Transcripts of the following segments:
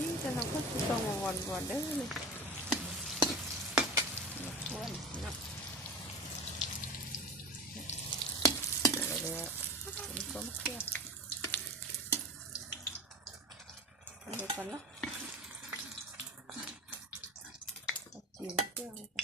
ดีๆจะทำก็คือต้องมาวันเด้อเลยวันนะเลยผมก็มาเคลียร์ทำไปก่อนเนาะจีนเครื่องไป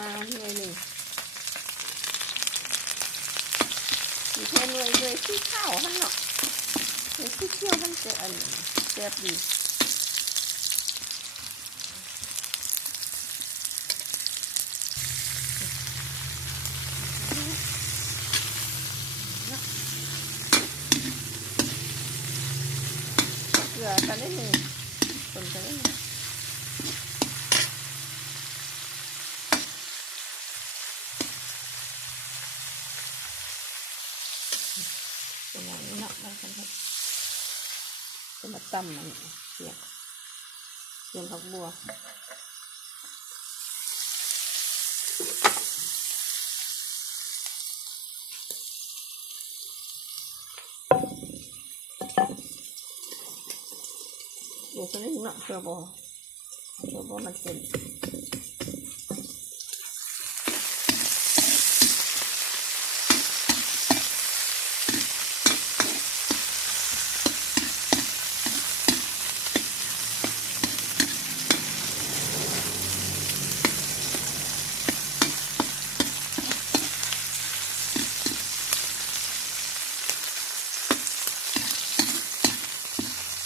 มาหน่วยหนึ่งมีแค่หน่วยที่ข้าวท่านเนาะหน่วยที่เที่ยวท่านจะแซ่บดีเกลือกันได้หนึ่งคนกันได้หนึ่งเป็นอย่างนี้เนาะมันกันครับจะมาตำมันเสียผักบัวดูกันนิดหน่อยเพื่อบ่มันเป็น